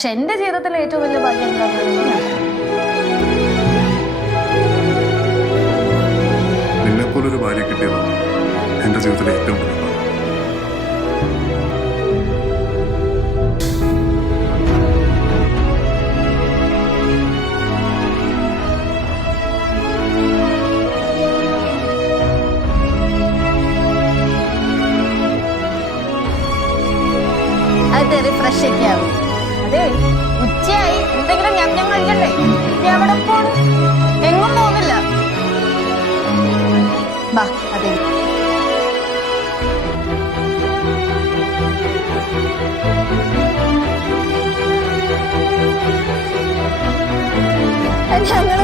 പക്ഷെ എന്റെ ജീവിതത്തിലെ ഏറ്റവും വലിയ ഭാഗ്യം എന്താണെന്ന് നിന്നെപ്പോലൊരു ഭാര്യ കിട്ടിയതാണ് എന്റെ ജീവിതത്തിലെ ഏറ്റവും വലിയ ഭാഗ്യം. അത് റിഫ്രഷ് ഒക്കെ ആവും. അതെ, ഉച്ചയായി, എന്തെങ്കിലും ഞഞ്ഞം കഴിക്കണ്ടേ? എവിടെ പോണു? എങ്ങും പോകുന്നില്ല. ബാ, അതെ. ഞങ്ങൾ